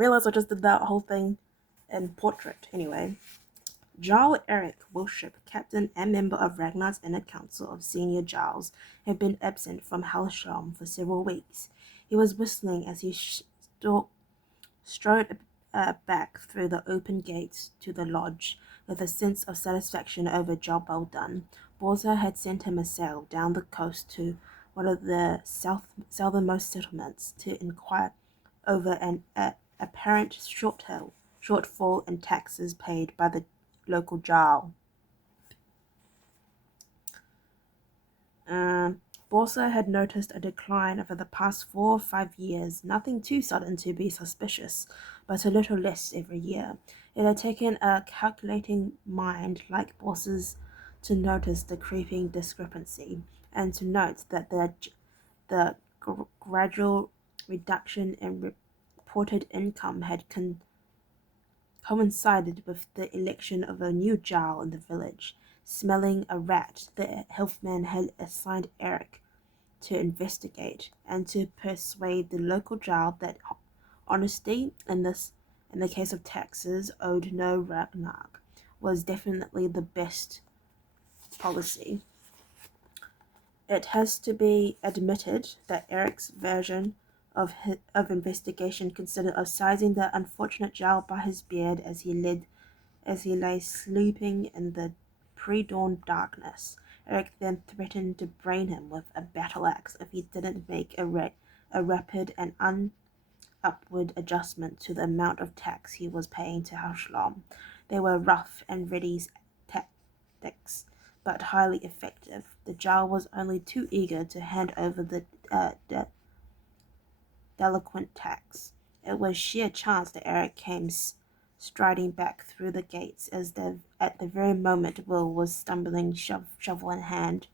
realized I just did that whole thing in portrait. Anyway, Jarl Eric Wilshire, captain and member of Ragnar's inner council of senior Jarls, had been absent from Helsham for several weeks. He was whistling as he strode back through the open gates to the lodge, with a sense of satisfaction over a job well done. Borza had sent him a sail down the coast to one of the southernmost settlements to inquire over an apparent shortfall in taxes paid by the local jarl. Borsa had noticed a decline over the past 4 or 5 years, nothing too sudden to be suspicious, but a little less every year. It had taken a calculating mind like Borsa's to notice the creeping discrepancy, and to note that the gradual reduction in reported income had coincided with the election of a new jarl in the village. Smelling a rat, the healthman had assigned Eric to investigate and to persuade the local jarl that honesty, in the case of taxes owed no Ragnar, was definitely the best policy. It has to be admitted that Eric's version of investigation consisted of seizing the unfortunate jarl by his beard as he lay sleeping in the pre-dawn darkness. Eric then threatened to brain him with a battle axe if he didn't make a rapid and upward adjustment to the amount of tax he was paying to Hauschlam. They were rough and ready tactics, but highly effective. The jarl was only too eager to hand over the delinquent tax. It was sheer chance that Eric came striding back through the gates at the very moment Will was stumbling, shovel in hand,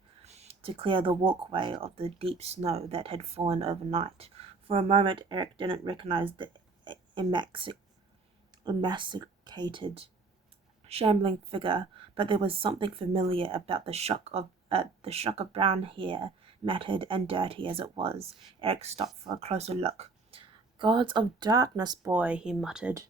to clear the walkway of the deep snow that had fallen overnight. For a moment Eric didn't recognize the emaciated, shambling figure, but there was something familiar about the shock of brown hair, matted and dirty as it was. Eric stopped for a closer look. "Gods of darkness, boy," he muttered.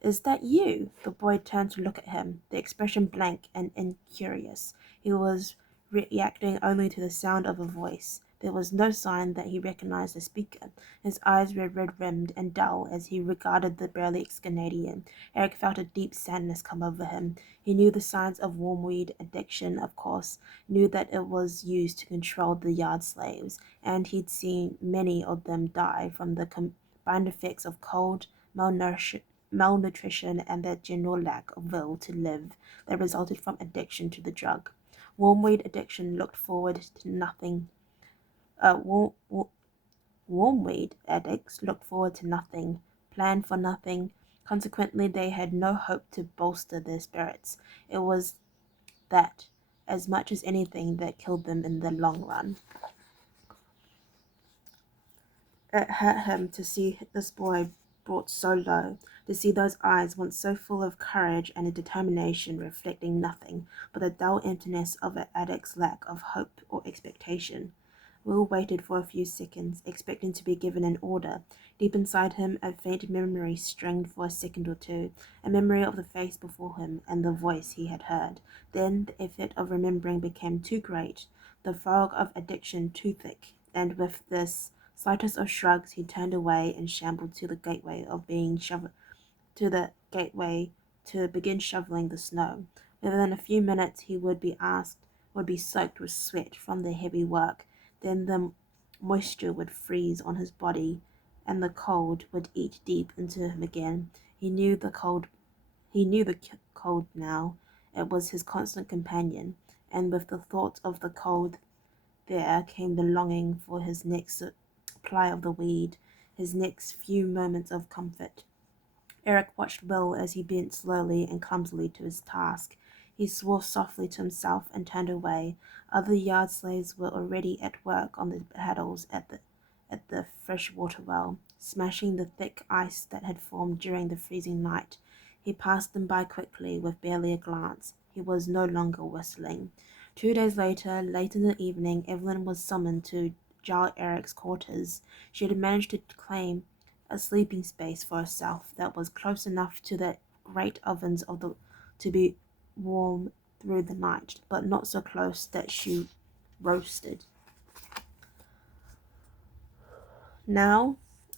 "Is that you?" The boy turned to look at him, the expression blank and incurious. He was reacting only to the sound of a voice. There was no sign that he recognized the speaker. His eyes were red-rimmed and dull as he regarded the burly ex-Canadian. Eric felt a deep sadness come over him. He knew the signs of wormweed addiction, of course, knew that it was used to control the yard slaves, and he'd seen many of them die from the combined effects of cold, malnutrition, and the general lack of will to live that resulted from addiction to the drug. Wormweed addiction looked forward to nothing. Wormweed addicts looked forward to nothing, planned for nothing. Consequently, they had no hope to bolster their spirits. It was that, as much as anything, that killed them in the long run. It hurt him to see this boy brought so low, to see those eyes once so full of courage and determination reflecting nothing but the dull emptiness of an addict's lack of hope or expectation. Will waited for a few seconds, expecting to be given an order. Deep inside him, a faint memory strained for a second or two, a memory of the face before him and the voice he had heard. Then the effort of remembering became too great, the fog of addiction too thick, and with this slightest of shrugs he turned away and shambled to the gateway to begin shoveling the snow. Within a few minutes he would be soaked with sweat from the heavy work. Then the moisture would freeze on his body, and the cold would eat deep into him again. He knew the cold now. It was his constant companion, and with the thought of the cold there came the longing for his next supply of the weed, his next few moments of comfort. Eric watched Will as he bent slowly and clumsily to his task. He swore softly to himself and turned away. Other yard slaves were already at work on the paddles at the fresh water well, smashing the thick ice that had formed during the freezing night. He passed them by quickly, with barely a glance. He was no longer whistling. 2 days later, late in the evening, Evelyn was summoned to Jarl Eric's quarters. She had managed to claim a sleeping space for herself that was close enough to the great ovens to be warm through the night, but not so close that she roasted. Now,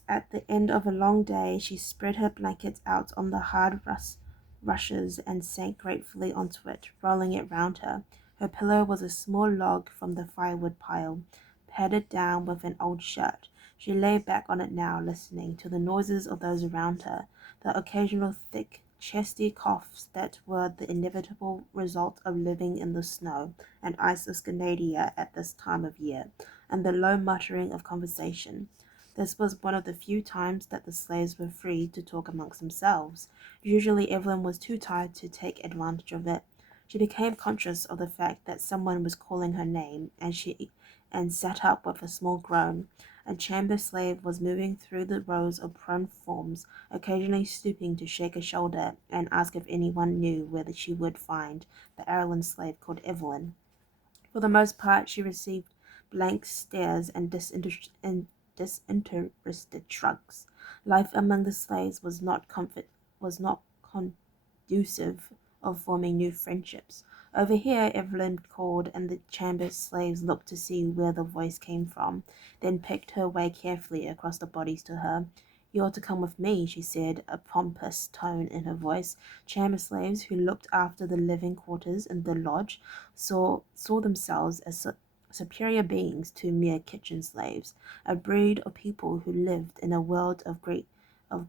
at the end of a long day, she spread her blankets out on the hard rushes and sank gratefully onto it, rolling it round her. Her pillow was a small log from the firewood pile, padded down with an old shirt. She lay back on it now, listening to the noises of those around her, the occasional thick, chesty coughs that were the inevitable result of living in the snow and ice of Scandinavia at this time of year, and the low muttering of conversation. This was one of the few times that the slaves were free to talk amongst themselves. Usually Evelyn was too tired to take advantage of it. She became conscious of the fact that someone was calling her name, and sat up with a small groan. A chamber slave was moving through the rows of prone forms, occasionally stooping to shake a shoulder and ask if anyone knew where she would find the Ireland slave called Evelyn. For the most part, she received blank stares and disinterested shrugs. Life among the slaves was not conducive of forming new friendships. Over here, Evelyn called, and the chamber slaves looked to see where the voice came from, then picked her way carefully across the bodies to her. You ought to come with me, she said, a pompous tone in her voice. Chamber slaves who looked after the living quarters in the lodge saw themselves as superior beings to mere kitchen slaves, a breed of people who lived in a world of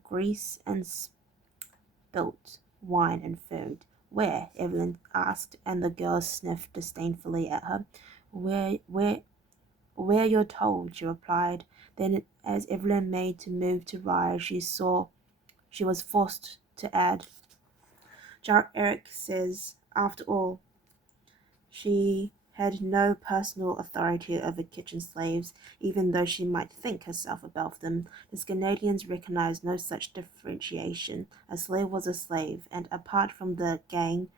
grease and spilt wine and food. Where? Evelyn asked, and the girls sniffed disdainfully at her. Where you're told, she replied. Then, as Evelyn made to move to rise, she was forced to add, Jar Eric says, after all, she had no personal authority over kitchen slaves, even though she might think herself above them. The Canadians recognized no such differentiation. A slave was a slave, and apart from the gang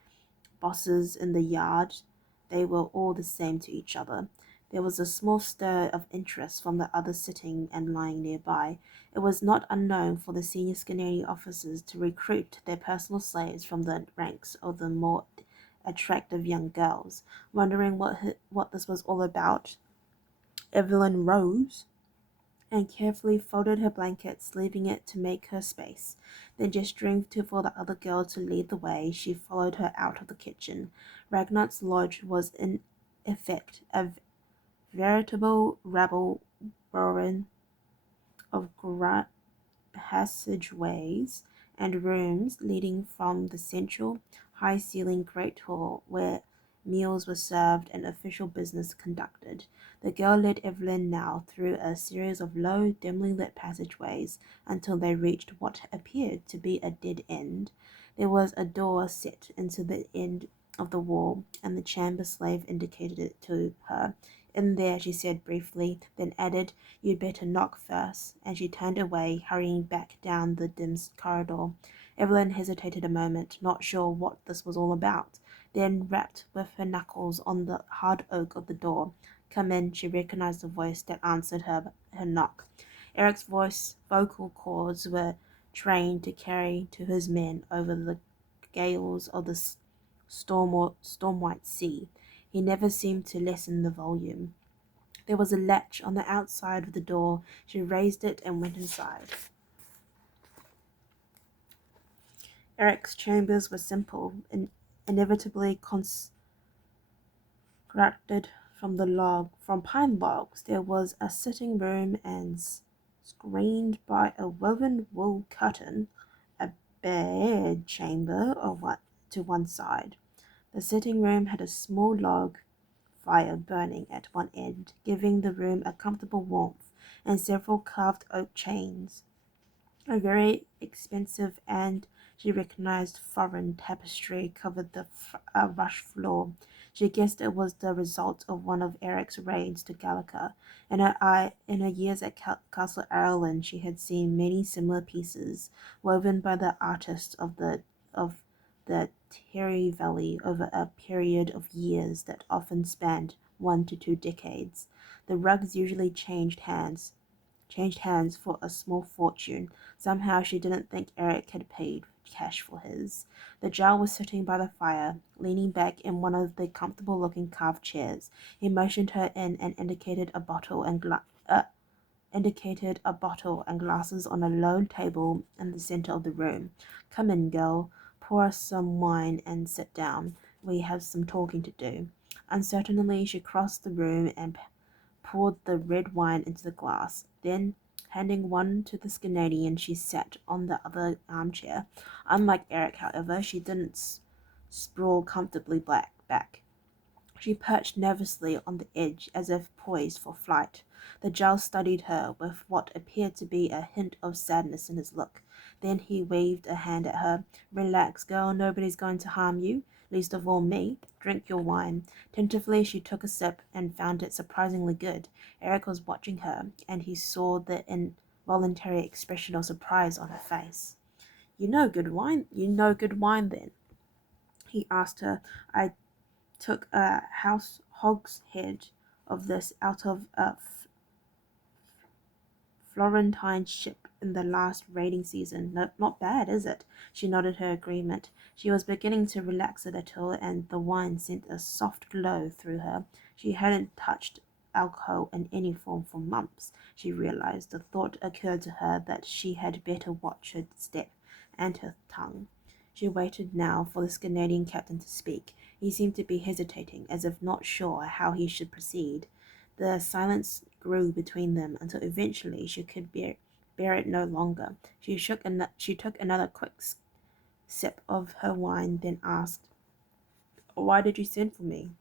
bosses in the yard, they were all the same to each other. There was a small stir of interest from the others sitting and lying nearby. It was not unknown for the senior Canadian officers to recruit their personal slaves from the ranks of the more attractive young girls. Wondering what this was all about, Evelyn rose and carefully folded her blankets, leaving it to make her space. Then, gesturing for the other girl to lead the way, she followed her out of the kitchen. Ragnar's lodge was in effect a veritable rabble roaring of passageways and rooms leading from the central, high-ceilinged great hall where meals were served and official business conducted. The girl led Evelyn now through a series of low, dimly lit passageways until they reached what appeared to be a dead end. There was a door set into the end of the wall, and the chamber slave indicated it to her. In there, she said briefly, then added, You'd better knock first, and she turned away, hurrying back down the dim corridor. Evelyn hesitated a moment, not sure what this was all about, then rapped with her knuckles on the hard oak of the door. Come in, she recognized the voice that answered her knock. Eric's vocal cords were trained to carry to his men over the gales of the storm-white sea. He never seemed to lessen the volume. There was a latch on the outside of the door. She raised it and went inside. Eric's chambers were simple, inevitably constructed from pine logs. There was a sitting room and screened by a woven wool curtain, a bed chamber to one side. The sitting room had a small log fire burning at one end, giving the room a comfortable warmth, and several carved oak chains. A very expensive and, she recognized, foreign tapestry covered the rush floor. She guessed it was the result of one of Eric's raids to Gallica. In her years at Castle Ireland, she had seen many similar pieces, woven by the artists of the Terry Valley over a period of years that often spanned 1 to 2 decades. The rugs usually changed hands changed hands for a small fortune. Somehow she didn't think Eric had paid cash for his. The jar was sitting by the fire, leaning back in one of the comfortable-looking carved chairs. He motioned her in and indicated a bottle and glasses on a low table in the center of the room. Come in, girl. Pour us some wine and sit down. We have some talking to do. Uncertainly, she crossed the room and poured the red wine into the glass. Then, handing one to the Canadian, she sat on the other armchair. Unlike Eric, however, she didn't sprawl comfortably back. She perched nervously on the edge as if poised for flight. The Giles studied her with what appeared to be a hint of sadness in his look. Then he waved a hand at her. Relax, girl, nobody's going to harm you, least of all me. Drink your wine. Tentatively she took a sip and found it surprisingly good. Eric was watching her, and he saw the involuntary expression of surprise on her face. You know good wine then? He asked her. I took a hogshead of this out of a Florentine ship in the last raiding season. No, not bad, is it? She nodded her agreement. She was beginning to relax a little, and the wine sent a soft glow through her. She hadn't touched alcohol in any form for months, she realized. The thought occurred to her that she had better watch her step and her tongue. She waited now for the Canadian captain to speak. He seemed to be hesitating, as if not sure how he should proceed. The silence grew between them until eventually she could bear it no longer. She took another quick sip of her wine, then asked, "Why did you send for me?"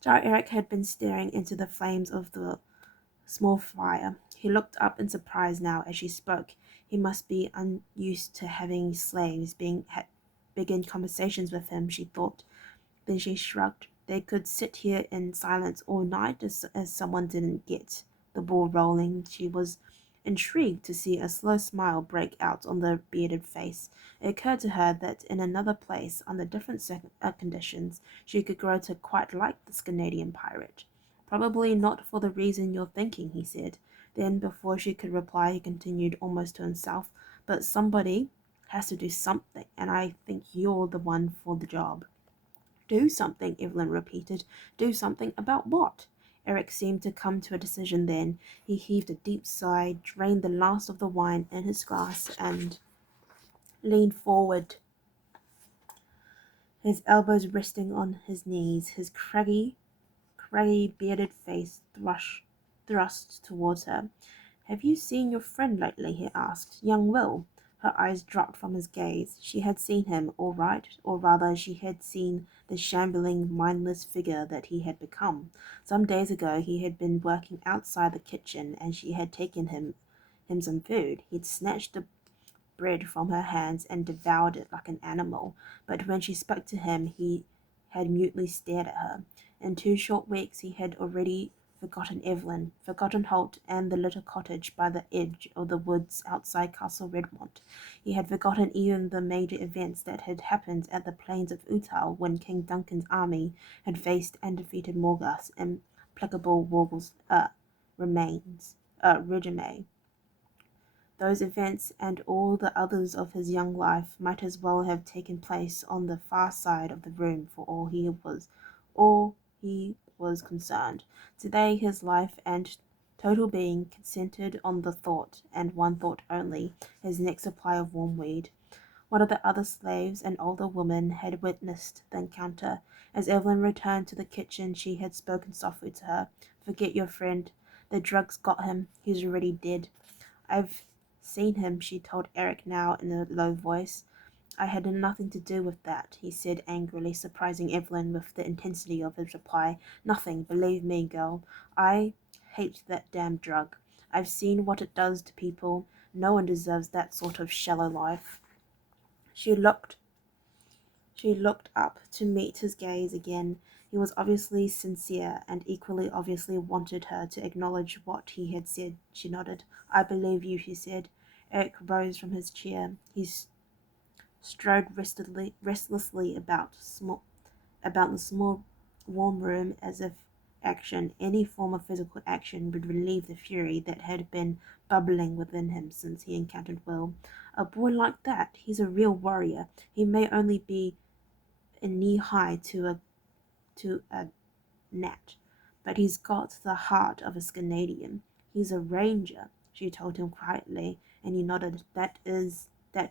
Jar Eric had been staring into the flames of the small fire. He looked up in surprise now as she spoke. He must be unused to having slaves begin conversations with him, she thought. Then she shrugged. They could sit here in silence all night as someone didn't get the ball rolling. She was intrigued to see a slow smile break out on the bearded face. It occurred to her that in another place, under different conditions, she could grow to quite like this Canadian pirate. Probably not for the reason you're thinking, he said. Then, before she could reply, he continued almost to himself, but somebody has to do something, and I think you're the one for the job. Do something, Evelyn repeated. Do something about what? Eric seemed to come to a decision then. He heaved a deep sigh, drained the last of the wine in his glass, and leaned forward, his elbows resting on his knees, his craggy, bearded face thrust towards her. Have you seen your friend lately? He asked. Young Will. Her eyes dropped from his gaze. She had seen him, all right, or rather she had seen the shambling, mindless figure that he had become. Some days ago he had been working outside the kitchen, and she had taken him some food. He'd snatched the bread from her hands and devoured it like an animal, but when she spoke to him he had mutely stared at her. In 2 short weeks he had already forgotten Evelyn, forgotten Holt and the little cottage by the edge of the woods outside Castle Redmont. He had forgotten even the major events that had happened at the plains of Utal when King Duncan's army had faced and defeated Morgas' implacable regime. Those events and all the others of his young life might as well have taken place on the far side of the room for all he was concerned. Today his life and total being centered on the thought, and one thought only, his next supply of warm weed. One of the other slaves, an older woman, had witnessed the encounter. As Evelyn returned to the kitchen, she had spoken softly to her. Forget your friend. The drugs got him. He's already dead. I've seen him, she told Eric now in a low voice. I had nothing to do with that, he said angrily, surprising Evelyn with the intensity of his reply. Nothing, believe me, girl. I hate that damn drug. I've seen what it does to people. No one deserves that sort of shallow life. She looked up to meet his gaze again. He was obviously sincere, and equally obviously wanted her to acknowledge what he had said. She nodded. I believe you, she said. Eric rose from his chair. He strode restlessly about the small warm room as if action, any form of physical action, would relieve the fury that had been bubbling within him since he encountered Will. A boy like that, he's a real warrior. He may only be knee high to a gnat, but he's got the heart of a Scanadian. He's a ranger, she told him quietly, and he nodded. That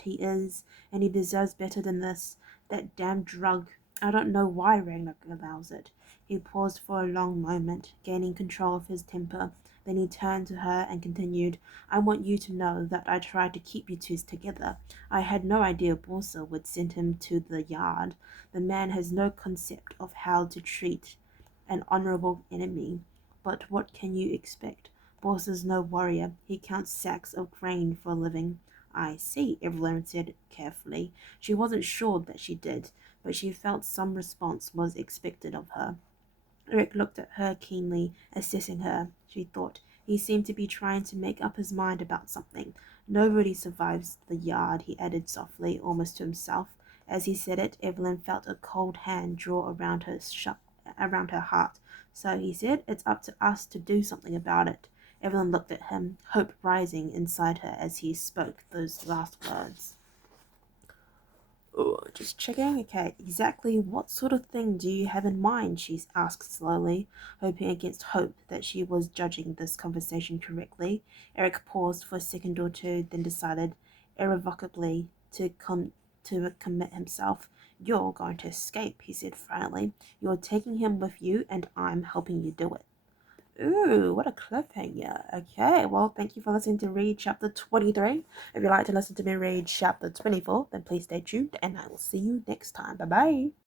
he is, and he deserves better than this. That damn drug. I don't know why Ragnar allows it. He paused for a long moment, gaining control of his temper. Then he turned to her and continued, I want you to know that I tried to keep you two together. I had no idea Borsa would send him to the yard. The man has no concept of how to treat an honorable enemy. But what can you expect? Boss is no warrior. He counts sacks of grain for a living. I see, Evelyn said carefully. She wasn't sure that she did, but she felt some response was expected of her. Eric looked at her keenly, assessing her. She thought, he seemed to be trying to make up his mind about something. Nobody survives the yard, he added softly, almost to himself. As he said it, Evelyn felt a cold hand draw around her heart. So he said, it's up to us to do something about it. Evelyn looked at him, hope rising inside her as he spoke those last words. Oh, just checking. Okay, exactly what sort of thing do you have in mind? She asked slowly, hoping against hope that she was judging this conversation correctly. Eric paused for a second or two, then decided irrevocably to commit himself. You're going to escape, he said finally. You're taking him with you, and I'm helping you do it. Ooh, what a cliffhanger. Okay, well, thank you for listening to Read Chapter 23. If you'd like to listen to me read Chapter 24, then please stay tuned, and I will see you next time. Bye-bye.